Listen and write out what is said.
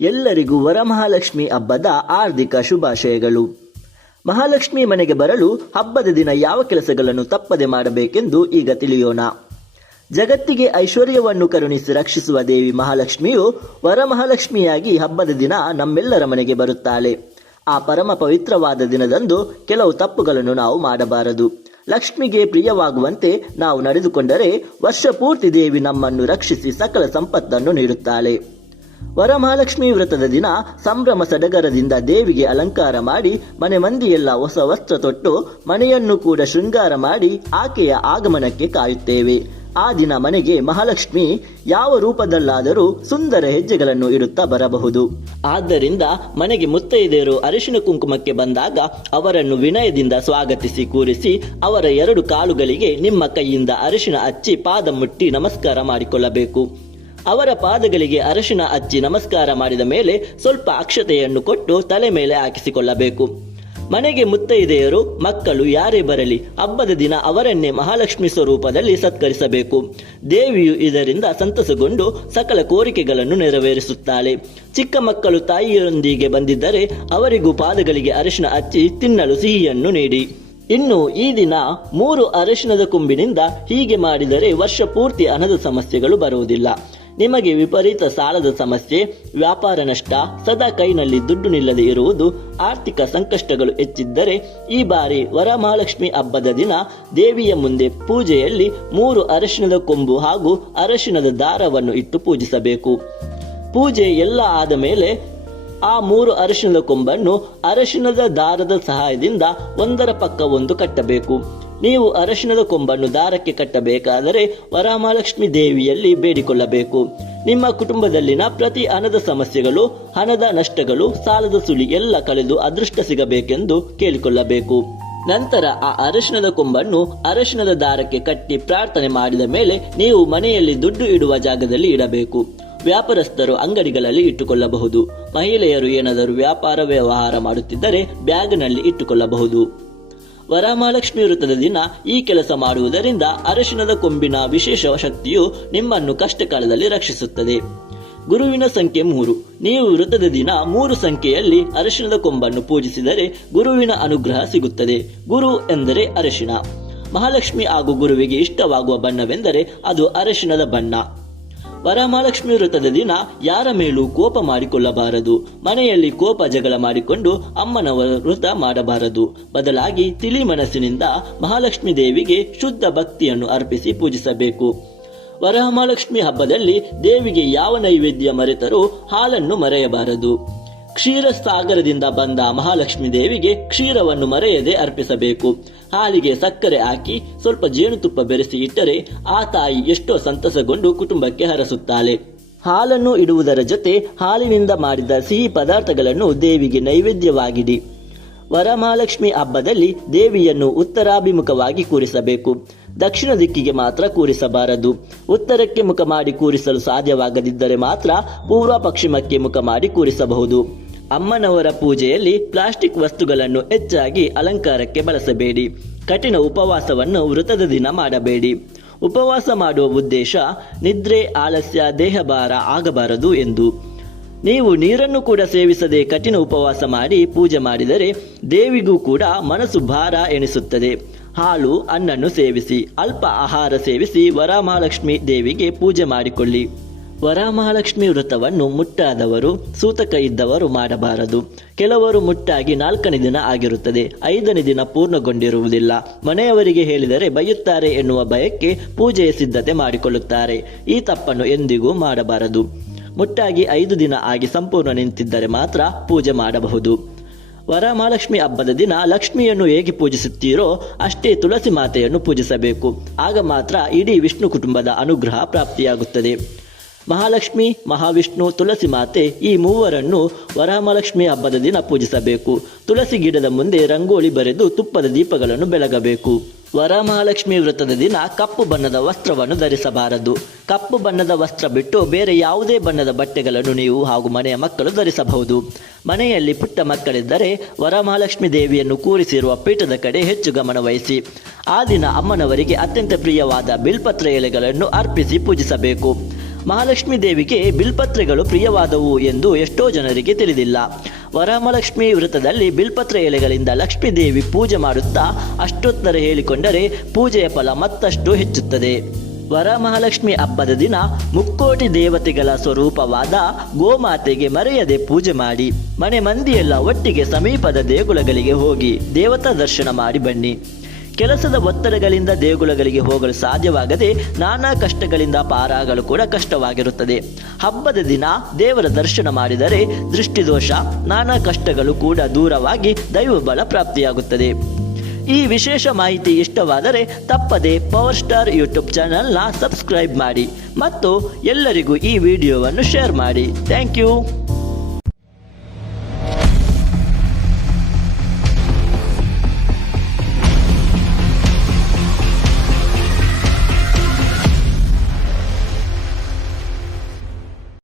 ಎಲ್ಲರಿಗೂ ವರಮಹಾಲಕ್ಷ್ಮಿ ಹಬ್ಬದ ಹಾರ್ದಿಕ ಶುಭಾಶಯಗಳು. ಮಹಾಲಕ್ಷ್ಮಿ ಮನೆಗೆ ಬರಲು ಹಬ್ಬದ ದಿನ ಯಾವ ಕೆಲಸಗಳನ್ನು ತಪ್ಪದೆ ಮಾಡಬೇಕೆಂದು ಈಗ ತಿಳಿಯೋಣ. ಜಗತ್ತಿಗೆ ಐಶ್ವರ್ಯವನ್ನು ಕರುಣಿಸಿ ರಕ್ಷಿಸುವ ದೇವಿ ಮಹಾಲಕ್ಷ್ಮಿಯು ವರಮಹಾಲಕ್ಷ್ಮಿಯಾಗಿ ಹಬ್ಬದ ದಿನ ನಮ್ಮೆಲ್ಲರ ಮನೆಗೆ ಬರುತ್ತಾಳೆ. ಆ ಪರಮ ಪವಿತ್ರವಾದ ದಿನದಂದು ಕೆಲವು ತಪ್ಪುಗಳನ್ನು ನಾವು ಮಾಡಬಾರದು. ಲಕ್ಷ್ಮಿಗೆ ಪ್ರಿಯವಾಗುವಂತೆ ನಾವು ನಡೆದುಕೊಂಡರೆ ವರ್ಷ ಪೂರ್ತಿ ದೇವಿ ನಮ್ಮನ್ನು ರಕ್ಷಿಸಿ ಸಕಲ ಸಂಪತ್ತನ್ನು ನೀಡುತ್ತಾಳೆ. ವರಮಹಾಲಕ್ಷ್ಮಿ ವ್ರತದ ದಿನ ಸಂಭ್ರಮ ಸಡಗರದಿಂದ ದೇವಿಗೆ ಅಲಂಕಾರ ಮಾಡಿ ಮನೆ ಮಂದಿಯೆಲ್ಲ ಹೊಸ ವಸ್ತ್ರ ತೊಟ್ಟು ಮನೆಯನ್ನು ಕೂಡ ಶೃಂಗಾರ ಮಾಡಿ ಆಕೆಯ ಆಗಮನಕ್ಕೆ ಕಾಯುತ್ತೇವೆ. ಆ ದಿನ ಮನೆಗೆ ಮಹಾಲಕ್ಷ್ಮಿ ಯಾವ ರೂಪದಲ್ಲಾದರೂ ಸುಂದರ ಹೆಜ್ಜೆಗಳನ್ನು ಇಡುತ್ತಾ ಬರಬಹುದು. ಆದ್ದರಿಂದ ಮನೆಗೆ ಮುತ್ತೈದೆಯರು ಅರಿಶಿನ ಕುಂಕುಮಕ್ಕೆ ಬಂದಾಗ ಅವರನ್ನು ವಿನಯದಿಂದ ಸ್ವಾಗತಿಸಿ ಕೂರಿಸಿ ಅವರ 2 ಕಾಲುಗಳಿಗೆ ನಿಮ್ಮ ಕೈಯಿಂದ ಅರಿಶಿನ ಹಚ್ಚಿ ಪಾದ ಮುಟ್ಟಿ ನಮಸ್ಕಾರ ಮಾಡಿಕೊಳ್ಳಬೇಕು. ಅವರ ಪಾದಗಳಿಗೆ ಅರಿಶಿನ ಹಚ್ಚಿ ನಮಸ್ಕಾರ ಮಾಡಿದ ಮೇಲೆ ಸ್ವಲ್ಪ ಅಕ್ಷತೆಯನ್ನು ಕೊಟ್ಟು ತಲೆ ಮೇಲೆ ಹಾಕಿಸಿಕೊಳ್ಳಬೇಕು. ಮನೆಗೆ ಮುತ್ತೈದೆಯರು ಮಕ್ಕಳು ಯಾರೇ ಬರಲಿ ಹಬ್ಬದ ದಿನ ಅವರನ್ನೇ ಮಹಾಲಕ್ಷ್ಮಿ ಸ್ವರೂಪದಲ್ಲಿ ಸತ್ಕರಿಸಬೇಕು. ದೇವಿಯು ಇದರಿಂದ ಸಂತಸಗೊಂಡು ಸಕಲ ಕೋರಿಕೆಗಳನ್ನು ನೆರವೇರಿಸುತ್ತಾಳೆ. ಚಿಕ್ಕ ಮಕ್ಕಳು ತಾಯಿಯೊಂದಿಗೆ ಬಂದಿದ್ದರೆ ಅವರಿಗೂ ಪಾದಗಳಿಗೆ ಅರಿಶಿನ ಹಚ್ಚಿ ತಿನ್ನಲು ಸಿಹಿಯನ್ನು ನೀಡಿ. ಇನ್ನು ಈ ದಿನ 3 ಅರಿಶಿನದ ಕೊಂಬಿನಿಂದ ಹೀಗೆ ಮಾಡಿದರೆ ವರ್ಷ ಪೂರ್ತಿ ಹಣದ ಸಮಸ್ಯೆಗಳು ಬರುವುದಿಲ್ಲ. ನಿಮಗೆ ವಿಪರೀತ ಸಾಲದ ಸಮಸ್ಯೆ, ವ್ಯಾಪಾರ ನಷ್ಟ, ಸದಾ ಕೈನಲ್ಲಿ ದುಡ್ಡು ನಿಲ್ಲದೆ ಇರುವುದು, ಆರ್ಥಿಕ ಸಂಕಷ್ಟಗಳು ಹೆಚ್ಚಿದ್ದರೆ ಈ ಬಾರಿ ವರಮಹಾಲಕ್ಷ್ಮಿ ಹಬ್ಬದ ದಿನ ದೇವಿಯ ಮುಂದೆ ಪೂಜೆಯಲ್ಲಿ 3 ಅರಿಶಿನದ ಕೊಂಬು ಹಾಗೂ ಅರಿಶಿನದ ದಾರವನ್ನು ಇಟ್ಟು ಪೂಜಿಸಬೇಕು. ಪೂಜೆ ಎಲ್ಲ ಆದ ಮೇಲೆ ಆ 3 ಅರಿಶಿನದ ಕೊಂಬನ್ನು ಅರಿಶಿನದ ದಾರದ ಸಹಾಯದಿಂದ ಒಂದರ ಪಕ್ಕ ಒಂದು ಕಟ್ಟಬೇಕು. ನೀವು ಅರಿಶಿನದ ಕೊಂಬನ್ನು ದಾರಕ್ಕೆ ಕಟ್ಟಬೇಕಾದರೆ ವರಮಹಾಲಕ್ಷ್ಮಿ ದೇವಿಯಲ್ಲಿ ಬೇಡಿಕೊಳ್ಳಬೇಕು. ನಿಮ್ಮ ಕುಟುಂಬದಲ್ಲಿನ ಪ್ರತಿ ಹಣದ ಸಮಸ್ಯೆಗಳು, ಹಣದ ನಷ್ಟಗಳು, ಸಾಲದ ಸುಳಿ ಎಲ್ಲ ಕಳೆದು ಅದೃಷ್ಟ ಸಿಗಬೇಕೆಂದು ಕೇಳಿಕೊಳ್ಳಬೇಕು. ನಂತರ ಆ ಅರಿಶಿನದ ಕೊಂಬನ್ನು ಅರಿಶಿನದ ದಾರಕ್ಕೆ ಕಟ್ಟಿ ಪ್ರಾರ್ಥನೆ ಮಾಡಿದ ಮೇಲೆ ನೀವು ಮನೆಯಲ್ಲಿ ದುಡ್ಡು ಇಡುವ ಜಾಗದಲ್ಲಿ ಇಡಬೇಕು. ವ್ಯಾಪಾರಸ್ಥರು ಅಂಗಡಿಗಳಲ್ಲಿ ಇಟ್ಟುಕೊಳ್ಳಬಹುದು. ಮಹಿಳೆಯರು ಏನಾದರೂ ವ್ಯಾಪಾರ ವ್ಯವಹಾರ ಮಾಡುತ್ತಿದ್ದರೆ ಬ್ಯಾಗ್ನಲ್ಲಿ ಇಟ್ಟುಕೊಳ್ಳಬಹುದು. ವರಮಹಾಲಕ್ಷ್ಮಿ ವ್ರತದ ದಿನ ಈ ಕೆಲಸ ಮಾಡುವುದರಿಂದ ಅರಿಶಿನದ ಕೊಂಬಿನ ವಿಶೇಷ ಶಕ್ತಿಯು ನಿಮ್ಮನ್ನು ಕಷ್ಟಕಾಲದಲ್ಲಿ ರಕ್ಷಿಸುತ್ತದೆ. ಗುರುವಿನ ಸಂಖ್ಯೆ 3. ನೀವು ವ್ರತದ ದಿನ 3 ಸಂಖ್ಯೆಯಲ್ಲಿ ಅರಿಶಿನದ ಕೊಂಬನ್ನು ಪೂಜಿಸಿದರೆ ಗುರುವಿನ ಅನುಗ್ರಹ ಸಿಗುತ್ತದೆ. ಗುರು ಎಂದರೆ ಅರಿಶಿನ. ಮಹಾಲಕ್ಷ್ಮಿ ಹಾಗೂ ಗುರುವಿಗೆ ಇಷ್ಟವಾಗುವ ಬಣ್ಣವೆಂದರೆ ಅದು ಅರಿಶಿನದ ಬಣ್ಣ. ವರಮಹಾಲಕ್ಷ್ಮಿ ವ್ರತದ ದಿನ ಯಾರ ಮೇಲೂ ಕೋಪ ಮಾಡಿಕೊಳ್ಳಬಾರದು. ಮನೆಯಲ್ಲಿ ಕೋಪ ಜಗಳ ಮಾಡಿಕೊಂಡು ಅಮ್ಮನವರ ವ್ರತ ಮಾಡಬಾರದು. ಬದಲಾಗಿ ತಿಳಿ ಮನಸ್ಸಿನಿಂದ ಮಹಾಲಕ್ಷ್ಮಿ ದೇವಿಗೆ ಶುದ್ಧ ಭಕ್ತಿಯನ್ನು ಅರ್ಪಿಸಿ ಪೂಜಿಸಬೇಕು. ವರಮಹಾಲಕ್ಷ್ಮಿ ಹಬ್ಬದಲ್ಲಿ ದೇವಿಗೆ ಯಾವ ನೈವೇದ್ಯ ಮರೆತರೂ ಹಾಲನ್ನು ಮರೆಯಬಾರದು. ಕ್ಷೀರ ಸಾಗರದಿಂದ ಬಂದ ಮಹಾಲಕ್ಷ್ಮಿ ದೇವಿಗೆ ಕ್ಷೀರವನ್ನು ಮರೆಯದೆ ಅರ್ಪಿಸಬೇಕು. ಹಾಲಿಗೆ ಸಕ್ಕರೆ ಹಾಕಿ ಸ್ವಲ್ಪ ಜೇನುತುಪ್ಪ ಬೆರೆಸಿ ಇಟ್ಟರೆ ಆ ತಾಯಿ ಎಷ್ಟೋ ಸಂತಸಗೊಂಡು ಕುಟುಂಬಕ್ಕೆ ಹರಸುತ್ತಾಳೆ. ಹಾಲನ್ನು ಇಡುವುದರ ಜೊತೆ ಹಾಲಿನಿಂದ ಮಾಡಿದ ಸಿಹಿ ಪದಾರ್ಥಗಳನ್ನು ದೇವಿಗೆ ನೈವೇದ್ಯವಾಗಿಡಿ. ವರಮಹಾಲಕ್ಷ್ಮಿ ಹಬ್ಬದಲ್ಲಿ ದೇವಿಯನ್ನು ಉತ್ತರಾಭಿಮುಖವಾಗಿ ಕೂರಿಸಬೇಕು. ದಕ್ಷಿಣ ದಿಕ್ಕಿಗೆ ಮಾತ್ರ ಕೂರಿಸಬಾರದು. ಉತ್ತರಕ್ಕೆ ಮುಖ ಮಾಡಿ ಕೂರಿಸಲು ಸಾಧ್ಯವಾಗದಿದ್ದರೆ ಮಾತ್ರ ಪೂರ್ವ ಪಶ್ಚಿಮಕ್ಕೆ ಮುಖ ಮಾಡಿ ಕೂರಿಸಬಹುದು. ಅಮ್ಮನವರ ಪೂಜೆಯಲ್ಲಿ ಪ್ಲಾಸ್ಟಿಕ್ ವಸ್ತುಗಳನ್ನು ಹೆಚ್ಚಾಗಿ ಅಲಂಕಾರಕ್ಕೆ ಬಳಸಬೇಡಿ. ಕಠಿಣ ಉಪವಾಸವನ್ನು ವ್ರತದ ದಿನ ಮಾಡಬೇಡಿ. ಉಪವಾಸ ಮಾಡುವ ಉದ್ದೇಶ ನಿದ್ರೆ, ಆಲಸ್ಯ, ದೇಹಭಾರ ಆಗಬಾರದು ಎಂದು. ನೀವು ನೀರನ್ನು ಕೂಡ ಸೇವಿಸದೆ ಕಠಿಣ ಉಪವಾಸ ಮಾಡಿ ಪೂಜೆ ಮಾಡಿದರೆ ದೇವಿಗೂ ಕೂಡ ಮನಸ್ಸು ಭಾರ ಎನಿಸುತ್ತದೆ. ಹಾಲು, ಹಣ್ಣನ್ನು ಸೇವಿಸಿ, ಅಲ್ಪ ಆಹಾರ ಸೇವಿಸಿ ವರಮಹಾಲಕ್ಷ್ಮಿ ದೇವಿಗೆ ಪೂಜೆ ಮಾಡಿಕೊಳ್ಳಿ. ವರಮಹಾಲಕ್ಷ್ಮಿ ವ್ರತವನ್ನು ಮುಟ್ಟಾದವರು, ಸೂತಕ ಇದ್ದವರು ಮಾಡಬಾರದು. ಕೆಲವರು ಮುಟ್ಟಾಗಿ 4ನೇ ದಿನ ಆಗಿರುತ್ತದೆ, 5ನೇ ದಿನ ಪೂರ್ಣಗೊಂಡಿರುವುದಿಲ್ಲ. ಮನೆಯವರಿಗೆ ಹೇಳಿದರೆ ಬೈಯುತ್ತಾರೆ ಎನ್ನುವ ಭಯಕ್ಕೆ ಪೂಜೆಯ ಸಿದ್ಧತೆ ಮಾಡಿಕೊಳ್ಳುತ್ತಾರೆ. ಈ ತಪ್ಪನ್ನು ಎಂದಿಗೂ ಮಾಡಬಾರದು. ಮುಟ್ಟಾಗಿ 5 ದಿನ ಆಗಿ ಸಂಪೂರ್ಣ ನಿಂತಿದ್ದರೆ ಮಾತ್ರ ಪೂಜೆ ಮಾಡಬಹುದು. ವರಮಹಾಲಕ್ಷ್ಮಿ ಹಬ್ಬದ ದಿನ ಲಕ್ಷ್ಮಿಯನ್ನು ಹೇಗೆ ಪೂಜಿಸುತ್ತೀರೋ ಅಷ್ಟೇ ತುಳಸಿ ಮಾತೆಯನ್ನು ಪೂಜಿಸಬೇಕು. ಆಗ ಮಾತ್ರ ಇಡೀ ವಿಷ್ಣು ಕುಟುಂಬದ ಅನುಗ್ರಹ ಪ್ರಾಪ್ತಿಯಾಗುತ್ತದೆ. ಮಹಾಲಕ್ಷ್ಮಿ, ಮಹಾವಿಷ್ಣು, ತುಳಸಿ ಮಾತೆ ಈ ಮೂವರನ್ನು ವರಮಹಾಲಕ್ಷ್ಮಿ ಹಬ್ಬದ ದಿನ ಪೂಜಿಸಬೇಕು. ತುಳಸಿ ಗಿಡದ ಮುಂದೆ ರಂಗೋಲಿ ಬರೆದು ತುಪ್ಪದ ದೀಪಗಳನ್ನು ಬೆಳಗಬೇಕು. ವರಮಹಾಲಕ್ಷ್ಮಿ ವ್ರತದ ದಿನ ಕಪ್ಪು ಬಣ್ಣದ ವಸ್ತ್ರವನ್ನು ಧರಿಸಬಾರದು. ಕಪ್ಪು ಬಣ್ಣದ ವಸ್ತ್ರ ಬಿಟ್ಟು ಬೇರೆ ಯಾವುದೇ ಬಣ್ಣದ ಬಟ್ಟೆಗಳನ್ನು ನೀವು ಹಾಗೂ ಮನೆಯ ಮಕ್ಕಳು ಧರಿಸಬಹುದು. ಮನೆಯಲ್ಲಿ ಪುಟ್ಟ ಮಕ್ಕಳಿದ್ದರೆ ವರಮಹಾಲಕ್ಷ್ಮಿ ದೇವಿಯನ್ನು ಕೂರಿಸಿರುವ ಪೀಠದ ಕಡೆ ಹೆಚ್ಚು ಗಮನ ವಹಿಸಿ. ಆ ದಿನ ಅಮ್ಮನವರಿಗೆ ಅತ್ಯಂತ ಪ್ರಿಯವಾದ ಬಿಲ್ಪತ್ರ ಎಲೆಗಳನ್ನು ಅರ್ಪಿಸಿ ಪೂಜಿಸಬೇಕು. ಮಹಾಲಕ್ಷ್ಮೀ ದೇವಿಗೆ ಬಿಲ್ಪತ್ರೆಗಳು ಪ್ರಿಯವಾದವು ಎಂದು ಎಷ್ಟೋ ಜನರಿಗೆ ತಿಳಿದಿಲ್ಲ. ವರಮಹಾಲಕ್ಷ್ಮಿ ವ್ರತದಲ್ಲಿ ಬಿಲ್ಪತ್ರೆ ಎಲೆಗಳಿಂದ ಲಕ್ಷ್ಮೀ ದೇವಿ ಪೂಜೆ ಮಾಡುತ್ತಾ ಅಷ್ಟೋತ್ತರ ಹೇಳಿಕೊಂಡರೆ ಪೂಜೆಯ ಫಲ ಮತ್ತಷ್ಟು ಹೆಚ್ಚುತ್ತದೆ. ವರಮಹಾಲಕ್ಷ್ಮಿ ಹಬ್ಬದ ದಿನ ಮುಕ್ಕೋಟಿ ದೇವತೆಗಳ ಸ್ವರೂಪವಾದ ಗೋಮಾತೆಗೆ ಮರೆಯದೆ ಪೂಜೆ ಮಾಡಿ ಮನೆ ಮಂದಿಯೆಲ್ಲ ಒಟ್ಟಿಗೆ ಸಮೀಪದ ದೇಗುಲಗಳಿಗೆ ಹೋಗಿ ದೇವತಾ ದರ್ಶನ ಮಾಡಿ ಬನ್ನಿ. ಕೆಲಸದ ಒತ್ತಡಗಳಿಂದ ದೇಗುಲಗಳಿಗೆ ಹೋಗಲು ಸಾಧ್ಯವಾಗದೆ ನಾನಾ ಕಷ್ಟಗಳಿಂದ ಪಾರಾಗಲು ಕೂಡ ಕಷ್ಟವಾಗಿರುತ್ತದೆ. ಹಬ್ಬದ ದಿನ ದೇವರ ದರ್ಶನ ಮಾಡಿದರೆ ದೃಷ್ಟಿದೋಷ ನಾನಾ ಕಷ್ಟಗಳು ಕೂಡ ದೂರವಾಗಿ ದೈವಬಲ ಪ್ರಾಪ್ತಿಯಾಗುತ್ತದೆ. ಈ ವಿಶೇಷ ಮಾಹಿತಿ ಇಷ್ಟವಾದರೆ ತಪ್ಪದೆ ಪವರ್ ಸ್ಟಾರ್ ಯೂಟ್ಯೂಬ್ ಚಾನೆಲ್ನ ಸಬ್ಸ್ಕ್ರೈಬ್ ಮಾಡಿ ಮತ್ತು ಎಲ್ಲರಿಗೂ ಈ ವಿಡಿಯೋವನ್ನು ಶೇರ್ ಮಾಡಿ. Thank you.